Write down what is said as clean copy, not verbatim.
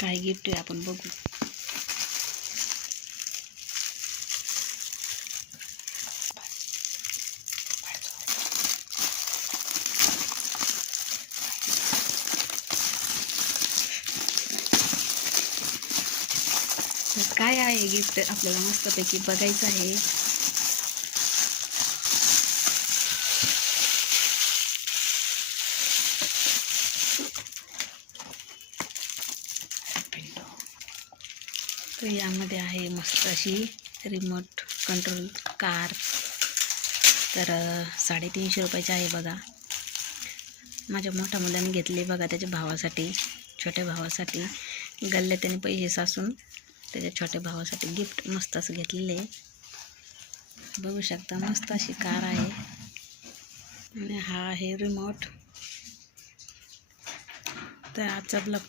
काय गिफ्ट आहे आपण बघू. काय आहे गिफ्ट आपल्याला मस्तपैकी बघायचं आहे. तर यामध्ये आहे मस्त अशी रिमोट कंट्रोल कार. तर 350 रुपयाची आहे बघा. माझ्या मोठ्या मुलाने घेतली बघा, त्याच्या भावासाठी, छोट्या भावासाठी. गल्ले त्याने पैसे साचून त्याच्या छोट्या भावासाठी गिफ्ट मस्त असं घेतलेलं आहे. बघू शकता मस्त अशी कार आहे आणि हा आहे रिमोट. तर आजचा ब्लॉग